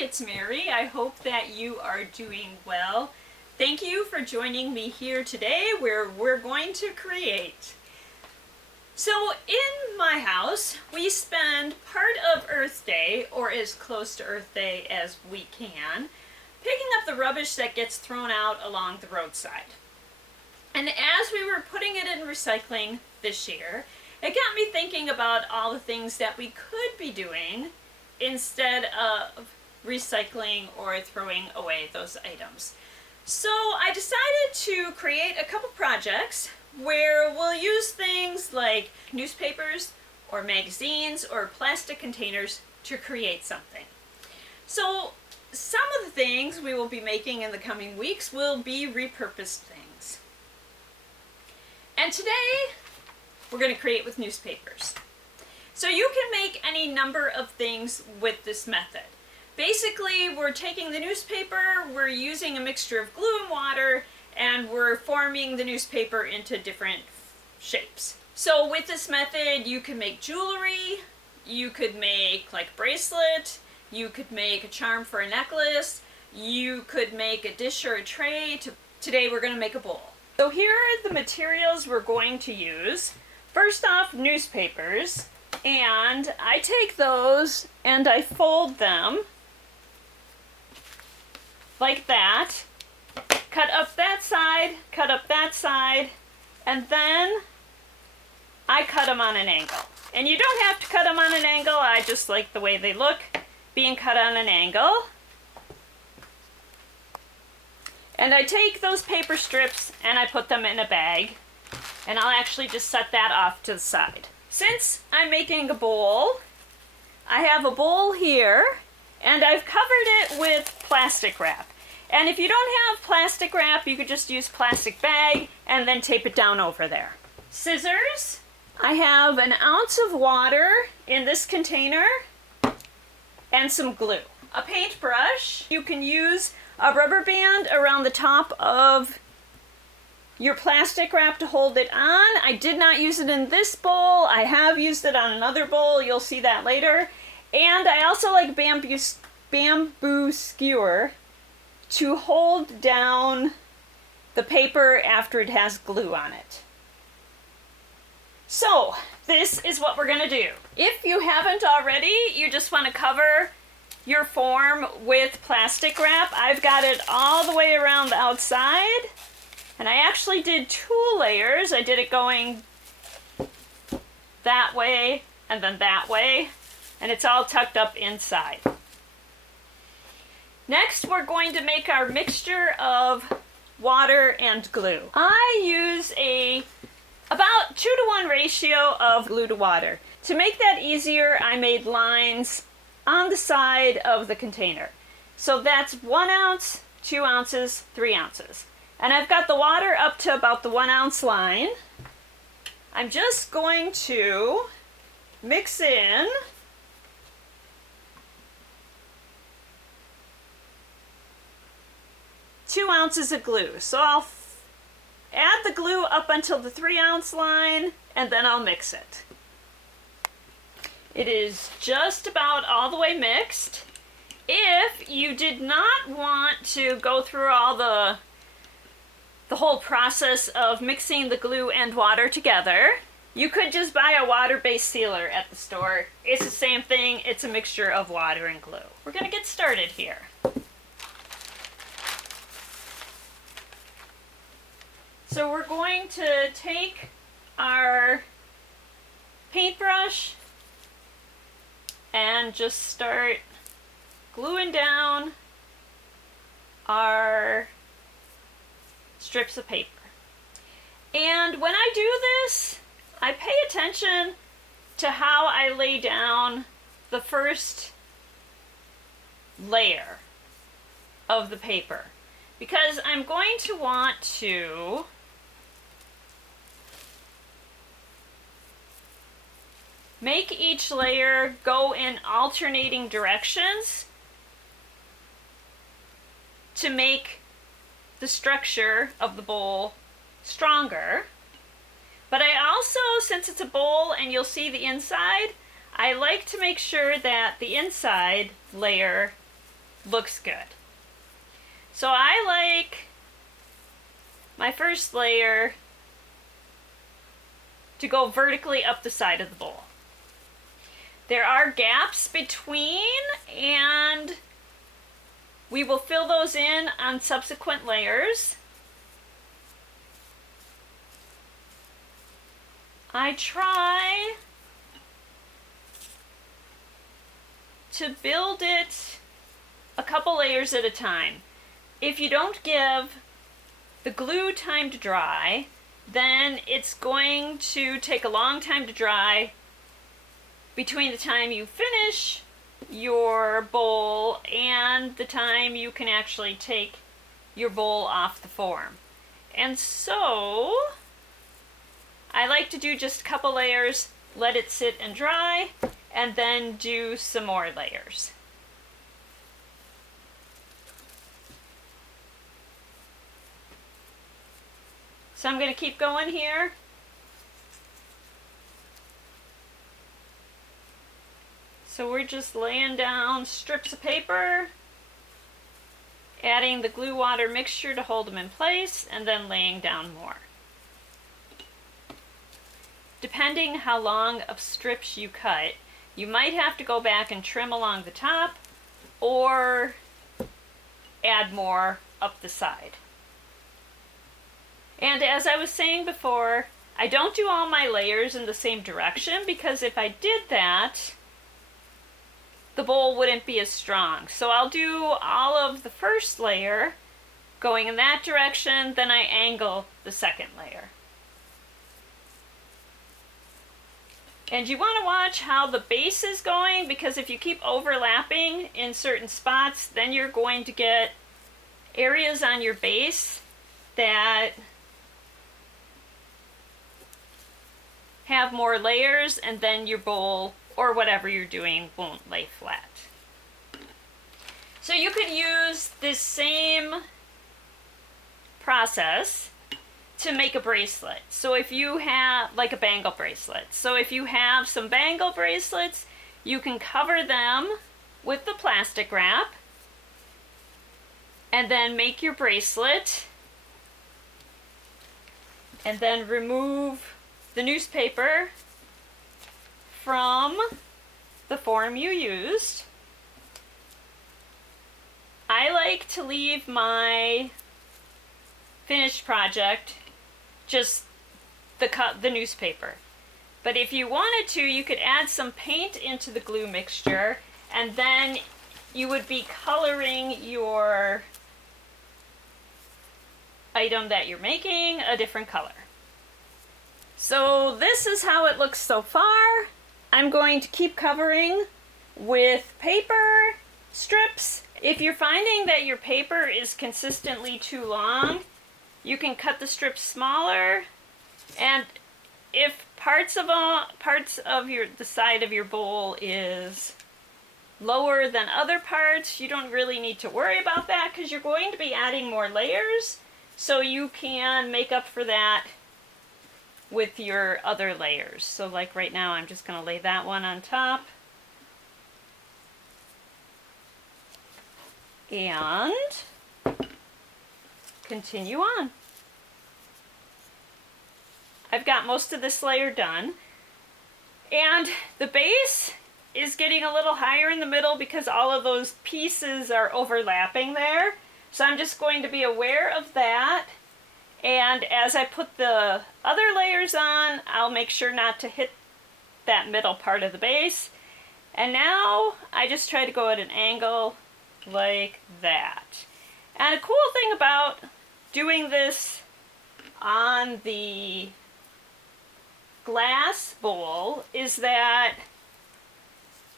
it's Mary. I hope that you are doing well. Thank you for joining me here today where we're going to create. So in my house, we spend part of Earth Day, or as close to Earth Day as we can, picking up the rubbish that gets thrown out along the roadside. And as we were putting it in recycling this year, it got me thinking about all the things that we could be doing instead of recycling or throwing away those items. So I decided to create a couple projects where we'll use things like newspapers or magazines or plastic containers to create something. So some of the things we will be making in the coming weeks will be repurposed things. And today we're going to create with newspapers. So you can make any number of things with this method. Basically, we're taking the newspaper, we're using a mixture of glue and water, and we're forming the newspaper into different shapes. So with this method, you can make jewelry, you could make like a bracelet, you could make a charm for a necklace, you could make a dish or a tray. Today we're going to make a bowl. So here are the materials we're going to use. First off, newspapers. And I take those and I fold them like that, cut up that side, and then I cut them on an angle. And you don't have to cut them on an angle, I just like the way they look being cut on an angle. And I take those paper strips and I put them in a bag, and I'll actually just set that off to the side. Since I'm making a bowl, I have a bowl here, and I've covered it with plastic wrap. And if you don't have plastic wrap, you could just use plastic bag and then tape it down over there. Scissors. I have an ounce of water in this container and some glue. A paintbrush. You can use a rubber band around the top of your plastic wrap to hold it on. I did not use it in this bowl. I have used it on another bowl. You'll see that later. And I also like bamboo skewer to hold down the paper after it has glue on it. So this is what we're going to do. If you haven't already, you just want to cover your form with plastic wrap. I've got it all the way around the outside. And I actually did 2 layers. I did it going that way and then that way, and it's all tucked up inside. Next, we're going to make our mixture of water and glue. I use about 2-to-1 ratio of glue to water. To make that easier, I made lines on the side of the container. So that's 1 ounce, 2 ounces, 3 ounces. And I've got the water up to about the 1 ounce line. I'm just going to mix in two ounces of glue. So I'll add the glue up until the 3 ounce line, and then I'll mix it. It is just about all the way mixed. If you did not want to go through all the whole process of mixing the glue and water together, you could just buy a water-based sealer at the store. It's the same thing, it's a mixture of water and glue. We're going to get started here. So we're going to take our paintbrush and just start gluing down our strips of paper. And when I do this, I pay attention to how I lay down the first layer of the paper, because I'm going to want to make each layer go in alternating directions to make the structure of the bowl stronger. But I also, since it's a bowl and you'll see the inside, I like to make sure that the inside layer looks good. So I like my first layer to go vertically up the side of the bowl. There are gaps between, and we will fill those in on subsequent layers. I try to build it a couple layers at a time. If you don't give the glue time to dry, then it's going to take a long time to dry between the time you finish your bowl and the time you can actually take your bowl off the form. And so I like to do just a couple layers, let it sit and dry, and then do some more layers. So I'm going to keep going here. So we're just laying down strips of paper, adding the glue water mixture to hold them in place, and then laying down more. Depending how long of strips you cut, you might have to go back and trim along the top or add more up the side. And as I was saying before, I don't do all my layers in the same direction, because if I did that, the bowl wouldn't be as strong. So I'll do all of the first layer going in that direction, then I angle the second layer. And you want to watch how the base is going, because if you keep overlapping in certain spots, then you're going to get areas on your base that have more layers, and then your bowl or whatever you're doing won't lay flat. So you could use this same process to make a bracelet. So if you have, like a bangle bracelet. So if you have some bangle bracelets, you can cover them with the plastic wrap and then make your bracelet, and then remove the newspaper from the form you used. I like to leave my finished project just the newspaper. But if you wanted to, you could add some paint into the glue mixture, and then you would be coloring your item that you're making a different color. So this is how it looks so far. I'm going to keep covering with paper strips. If you're finding that your paper is consistently too long, you can cut the strips smaller. And if parts of the side of your bowl is lower than other parts, you don't really need to worry about that, because you're going to be adding more layers, so you can make up for that with your other layers. So like right now, I'm just going to lay that one on top. And continue on. I've got most of this layer done. And the base is getting a little higher in the middle because all of those pieces are overlapping there. So I'm just going to be aware of that. And as I put the other layers on, I'll make sure not to hit that middle part of the base. And now I just try to go at an angle like that. And a cool thing about doing this on the glass bowl is that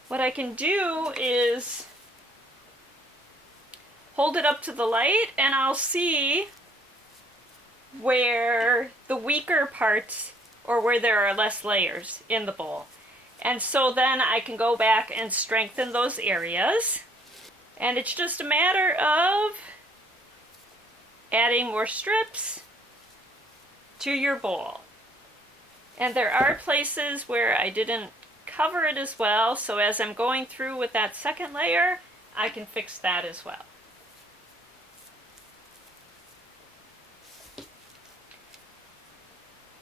what I can do is hold it up to the light, and I'll see where the weaker parts, or where there are less layers in the bowl. And so then I can go back and strengthen those areas. And it's just a matter of adding more strips to your bowl. And there are places where I didn't cover it as well, so as I'm going through with that second layer, I can fix that as well.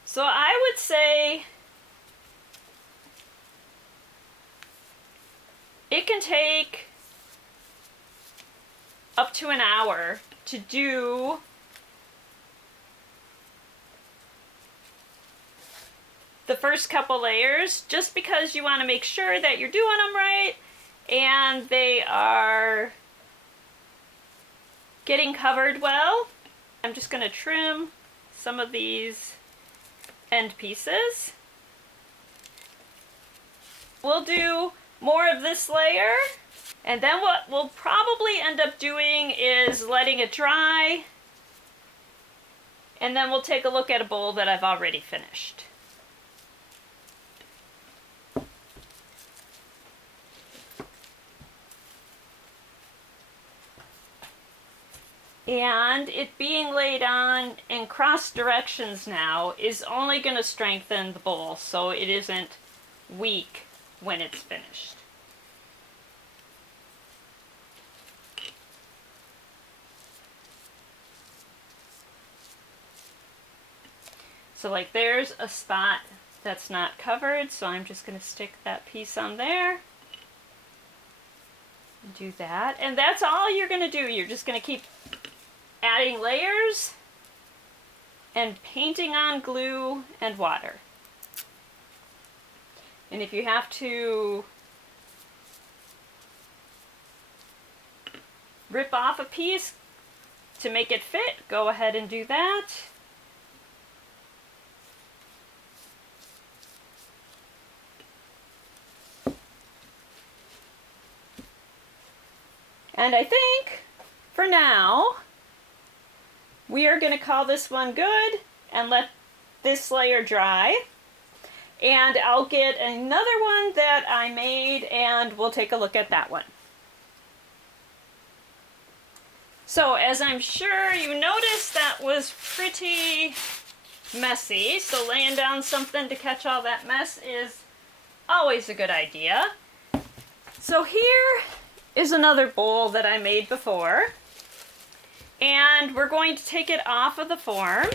So I would say it can take up to an hour to do the first couple layers, just because you want to make sure that you're doing them right and they are getting covered well. I'm just going to trim some of these end pieces. We'll do more of this layer, and then what we'll probably end up doing is letting it dry, and then we'll take a look at a bowl that I've already finished. And it being laid on in cross directions now is only going to strengthen the bowl so it isn't weak when it's finished. So like there's a spot that's not covered, so I'm just going to stick that piece on there. And do that. And that's all you're going to do. You're just going to keep adding layers and painting on glue and water. And if you have to rip off a piece to make it fit, go ahead and do that. And I think for now we are going to call this one good and let this layer dry. And I'll get another one that I made and we'll take a look at that one. So as I'm sure you noticed, that was pretty messy. So laying down something to catch all that mess is always a good idea. So here is another bowl that I made before. And we're going to take it off of the form.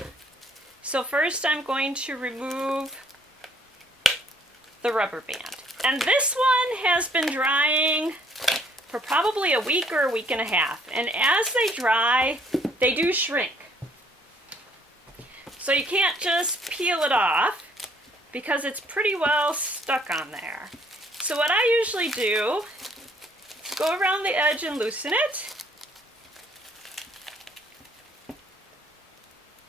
So first I'm going to remove the rubber band. And this one has been drying for probably a week or a week and a half. And as they dry, they do shrink. So you can't just peel it off because it's pretty well stuck on there. So what I usually do, go around the edge and loosen it.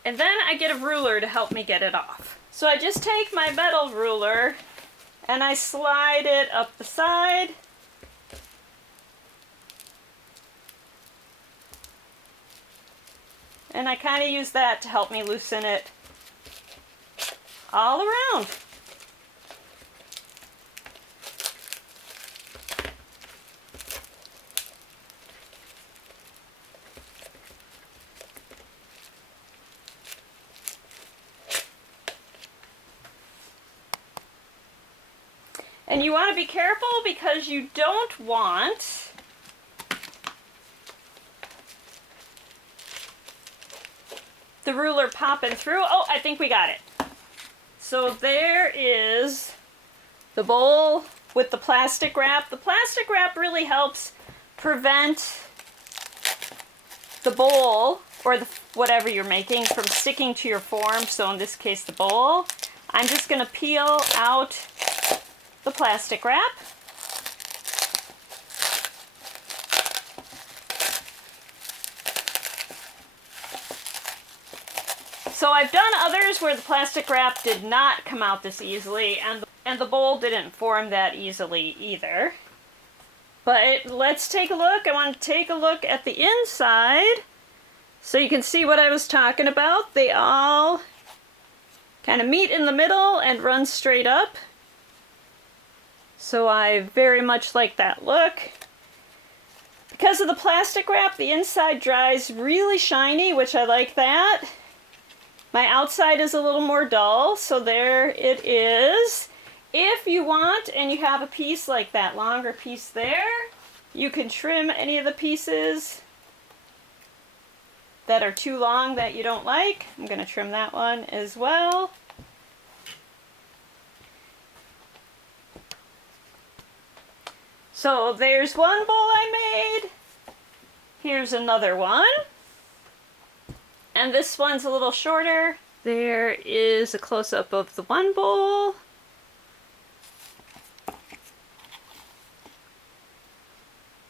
And then I get a ruler to help me get it off. So I just take my metal ruler and I slide it up the side. And I kind of use that to help me loosen it all around. And you want to be careful because you don't want the ruler popping through. Oh, I think we got it. So there is the bowl with the plastic wrap. The plastic wrap really helps prevent the bowl or whatever you're making from sticking to your form. So in this case, the bowl. I'm just going to peel out the plastic wrap. So I've done others where the plastic wrap did not come out this easily, and the bowl didn't form that easily either. But let's take a look. I want to take a look at the inside so you can see what I was talking about. They all kind of meet in the middle and run straight up. So I very much like that look. Because of the plastic wrap, the inside dries really shiny, which I like that. My outside is a little more dull, so there it is. If you want, and you have a piece like that longer piece there, You can trim any of the pieces that are too long that you don't like. I'm going to trim that one as well. So there's one bowl I made. Here's another one. And this one's a little shorter. There is a close-up of the one bowl.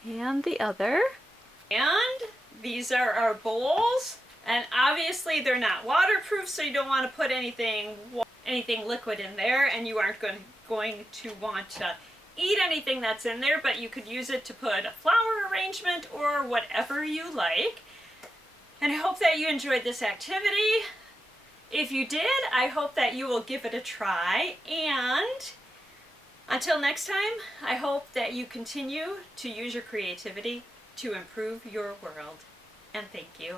And the other. And these are our bowls. And obviously they're not waterproof, so you don't want to put anything liquid in there, and you aren't going to want to eat anything that's in there, but you could use it to put a flower arrangement or whatever you like. And I hope that you enjoyed this activity. If you did, I hope that you will give it a try. And until next time, I hope that you continue to use your creativity to improve your world. And thank you.